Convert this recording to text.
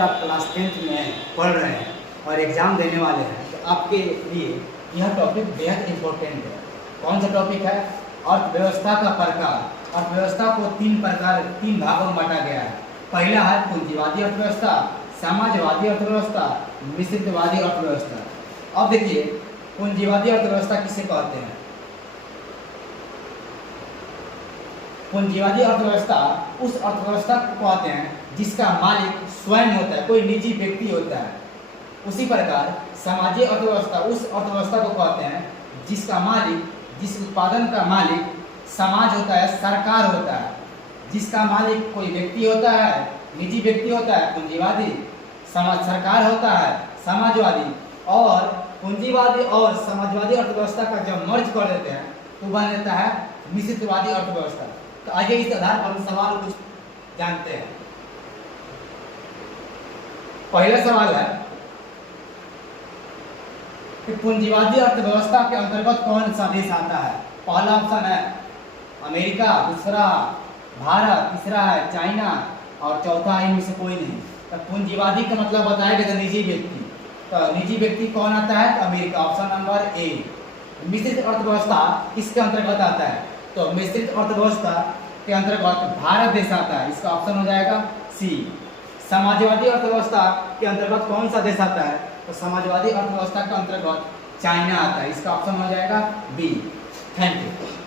अगर आप class 10th में पढ़ रहे हैं और एग्ज़ाम देने वाले हैं तो आपके लिए यह टॉपिक बेहद इम्पोर्टेंट है। कौन सा टॉपिक है? अर्थव्यवस्था का प्रकार। अर्थव्यवस्था को तीन भागों में बांटा गया है। पहला है पूंजीवादी अर्थव्यवस्था, समाजवादी अर्थव्यवस्था, मिश्रितवादी अर्थव्यवस्था। अब देखिए पूंजीवादी अर्थव्यवस्था किसे कहते हैं? पूंजीवादी अर्थव्यवस्था उस अर्थव्यवस्था को कहते हैं जिसका मालिक स्वयं होता है, कोई निजी व्यक्ति होता है। उसी प्रकार सामाजिक अर्थव्यवस्था उस अर्थव्यवस्था को कहते हैं जिसका मालिक, जिस उत्पादन का मालिक समाज होता है, सरकार होता है। जिसका मालिक कोई व्यक्ति होता है, निजी व्यक्ति होता है पूंजीवादी, सरकार होता है समाजवादी। और पूंजीवादी और समाजवादी अर्थव्यवस्था का जब मर्ज कर देते हैं तो बन जाता है मिश्रितवादी अर्थव्यवस्था। तो आइए इस आधार पर हम सवाल कुछ जानते हैं। पहला सवाल है कि पूंजीवादी अर्थव्यवस्था के अंतर्गत कौन सा देश आता है? पहला ऑप्शन है अमेरिका, दूसरा भारत, तीसरा है चाइना और चौथा है इनमें से कोई नहीं। तो पूंजीवादी का मतलब बताया गया निजी व्यक्ति। तो निजी व्यक्ति कौन आता है? तो अमेरिका, ऑप्शन नंबर ए। मिश्रित अर्थव्यवस्था किसके अंतर्गत आता है? तो मिश्रित अर्थव्यवस्था के अंतर्गत भारत देश आता है, इसका ऑप्शन हो जाएगा सी। समाजवादी अर्थव्यवस्था के अंतर्गत कौन सा देश आता है? तो समाजवादी अर्थव्यवस्था के अंतर्गत चाइना आता है, इसका ऑप्शन हो जाएगा बी। Thank you.